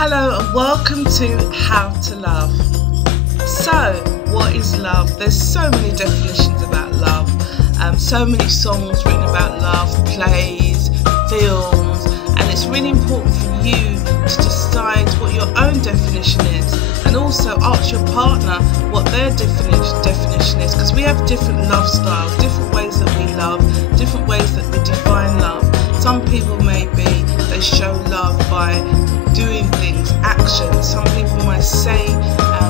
Hello and welcome to How to Love. So, what is love? There's so many definitions about love, so many songs written about love, plays, films, and it's really important for you to decide what your own definition is, and also ask your partner what their definition is, because we have different love styles, different ways that we love, different ways that we define love. Some people they show love by doing things, actions. Some people might say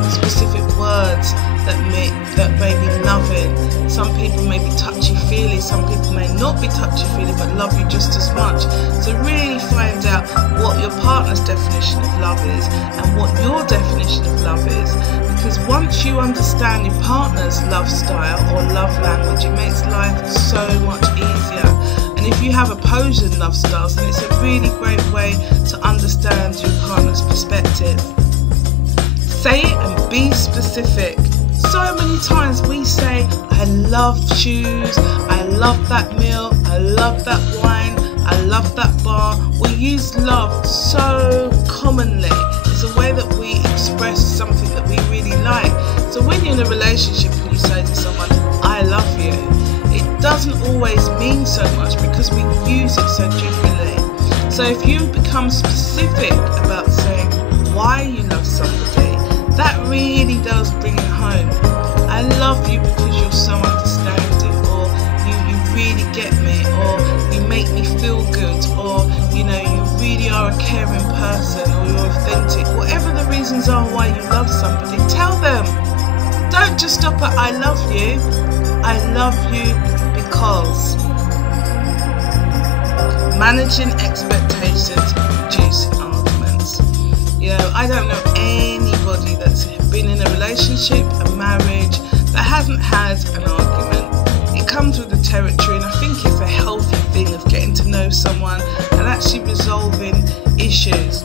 specific words that may be loving. Some people may be touchy-feely. Some people may not be touchy-feely but love you just as much. So really find out what your partner's definition of love is and what your definition of love is, because once you understand your partner's love style or love language, it makes life so much easier. And if you have opposing love styles, then it's a really great way to understand your partner's perspective. Say it and be specific. So many times we say, I love shoes, I love that meal, I love that wine, I love that bar. We use love so commonly. It's a way that we express something that we really like. So when you're in a relationship and you say to someone, I love you, it doesn't always mean so much because we use it so generally. So if you become specific about saying why you love somebody, that really does bring it home. I love you because you're so understanding, or you really get me, or you make me feel good, or you really are a caring person, or you're authentic. Whatever the reasons are why you love somebody, tell them. Don't just stop at I love you. I love you because. Managing expectations, reducing arguments. I don't know anybody that's been in a relationship, a marriage, that hasn't had an argument. It comes with the territory, and I think it's a healthy thing of getting to know someone and actually resolving issues.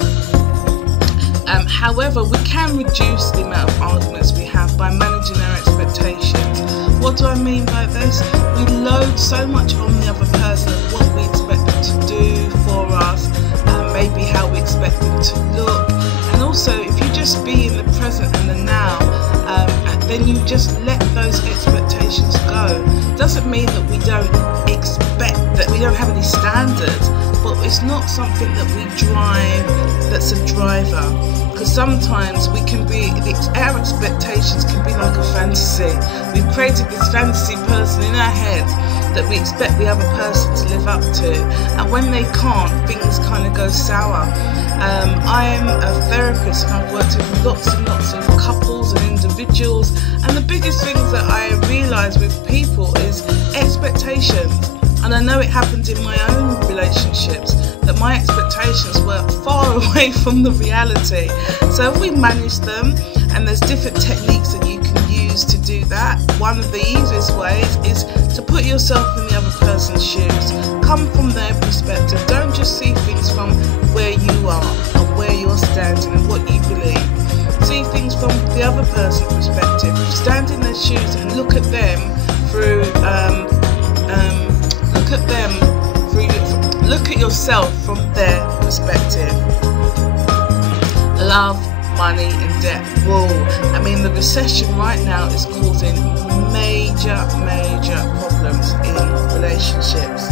However, we can reduce the amount of arguments we have by managing our expectations. What do I mean by this? We load so much on the other person of what we expect them to do for us, maybe how we expect them to look. And also, if you just be in the present and the now, then you just let those expectations go. Doesn't mean that we don't expect, that we don't have any standards, but it's not something that we drive that's a driver. Because sometimes we can be, our expectations can be like a fantasy. We've created this fantasy person in our head that we expect the other person to live up to, and when they can't, things kind of go sour. I am a therapist and I've worked with lots and lots of couples and individuals, and the biggest things that I realise with people is expectations. And I know it happened in my own relationships, that my expectations were far away from the reality. So if we manage them, and there's different techniques that you can use to do that, one of the easiest ways is to put yourself in the other person's shoes. Come from their perspective. Don't just see things from where you are and where you're standing and what you believe. See things from the other person's perspective. Stand in their shoes and look at them through look at yourself from their perspective. Love, money and debt. Whoa. I mean, the recession right now is causing major problems in relationships.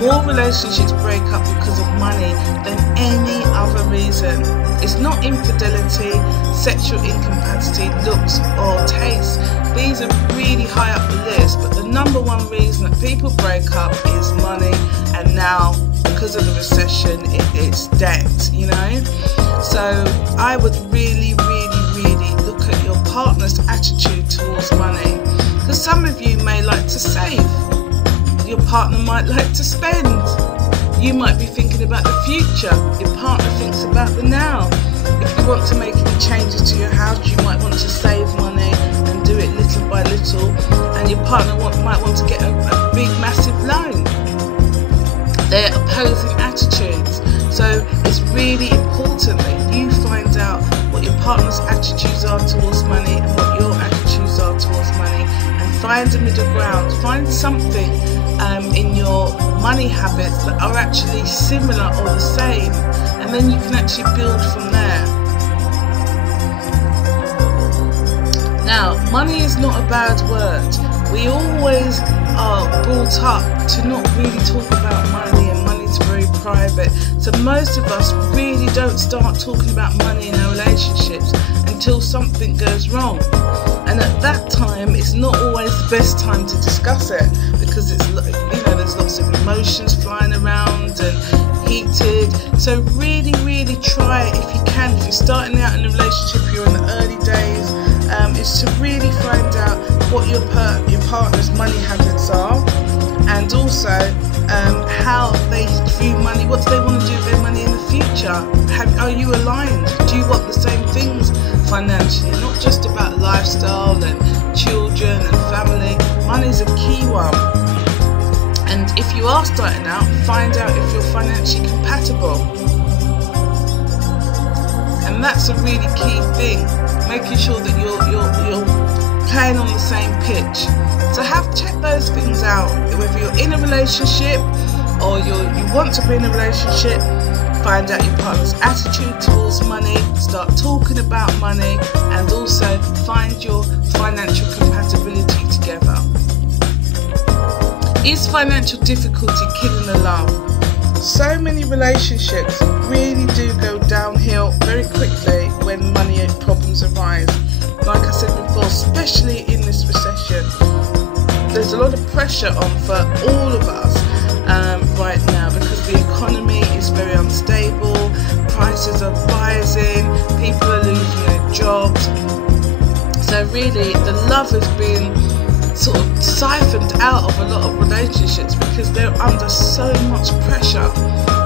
More relationships break up because of money than any other reason. It's not infidelity, sexual incapacity, looks or taste. These are really high up the list, but the number one reason that people break up is money, and now because of the recession it's debt, So I would really look at your partner's attitude towards money, because some of you may like to save, your partner might like to spend. You might be thinking about the future, your partner thinks about the now. If you want to make any changes to your house, you might want to save money and do it little by little, and your partner might want to get a big massive loan. They're opposing attitudes. So it's really important that you find out what your partner's attitudes are towards money and what your attitudes are towards money, and find a middle ground. Find something in your money habits that are actually similar or the same, and then you can actually build from there. Now, money is not a bad word. We always are brought up to not really talk about money, and money's very private. So most of us really don't start talking about money in our relationships until something goes wrong. And at that time, it's not always the best time to discuss it, because it's, there's lots of emotions flying around and heated. So really try, if you can, if you're starting out in a relationship, you're in the early days, is to really find out what your partner's money habits are, and also how they view money. What do they want to do with their money in the future? Are you aligned? Do you want the same things financially? Not just about lifestyle and children and family. Money's a key one. And if you are starting out, find out if you're financially compatible. And that's a really key thing, making sure that you're playing on the same pitch. So check those things out. Whether you're in a relationship or you want to be in a relationship, find out your partner's attitude towards money, start talking about money, and also find your financial compatibility together. Is financial difficulty killing the love? So many relationships really do go downhill very quickly when money problems arise. Like I said before, especially in this recession, there's a lot of pressure on for all of us right now, because the economy is very unstable, prices are rising, people are losing their jobs. So really the love has been sort of siphoned out of a lot of relationships because they're under so much pressure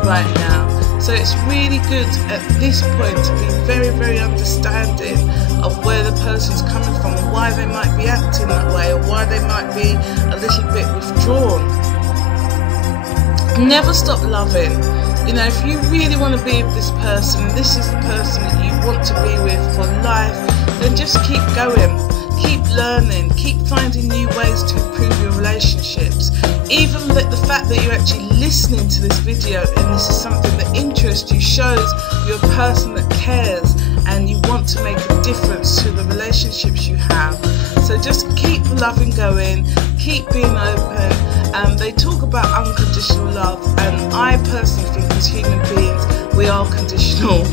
right now. So it's really good at this point to be very understanding of where the person's coming from and why they might be acting that way, or why they might be a little bit withdrawn. Never stop loving. If you really want to be with this person, and this is the person that you want to be with for life, then just keep going. Keep learning, keep finding new ways to improve your relationships. Even the fact that you're actually listening to this video and this is something that interests you shows you're a person that cares and you want to make a difference to the relationships you have. So just keep loving going, keep being open. They talk about unconditional love, and I personally think as human beings we are conditional.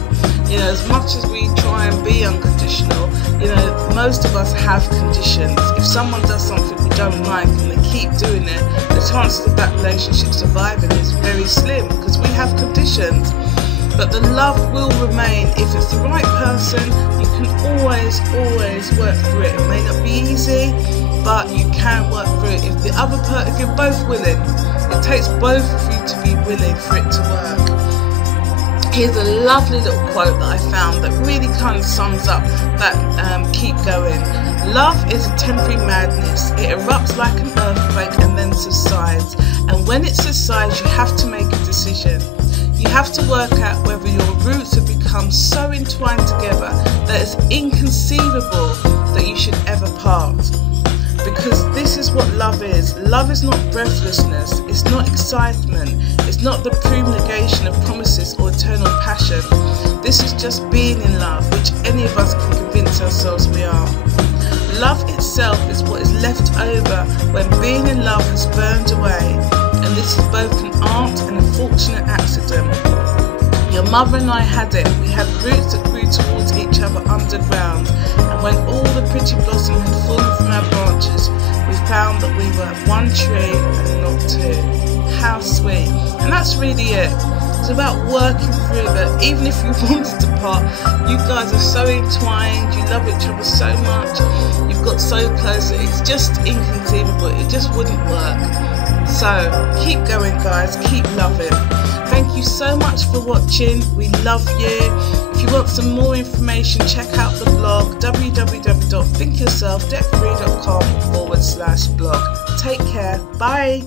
As much as we try and be unconditional, most of us have conditions. If someone does something we don't like and they keep doing it, the chances of that relationship surviving is very slim because we have conditions. But the love will remain. If it's the right person, you can always work through it. It may not be easy, but you can work through it. If you're both willing, it takes both of you to be willing for it to work. Here's a lovely little quote that I found that really kind of sums up that keep going. Love is a temporary madness. It erupts like an earthquake and then subsides. And when it subsides, you have to make a decision. You have to work out whether your roots have become so entwined together that it's inconceivable that you should ever part. Because this is what love is. Love is not breathlessness, it's not excitement, it's not the promulgation of promises or eternal passion. This is just being in love, which any of us can convince ourselves we are. Love itself is what is left over when being in love has burned away, and this is both an art and a fortunate accident. Your mother and I had it. We had roots that grew towards each other underground, and when all the pretty blossom had fallen from our branches, we found that we were one tree and not two. How sweet. And that's really it. It's about working through that. Even if you wanted to part, you guys are so entwined, you love each other so much, you've got so close that it's just inconceivable. It just wouldn't work. So keep going, guys, keep loving. Thank you so much for watching. We love you. If you want some more information, check out the blog www.thinkyourselfdebtfree.com/blog. Take care. Bye.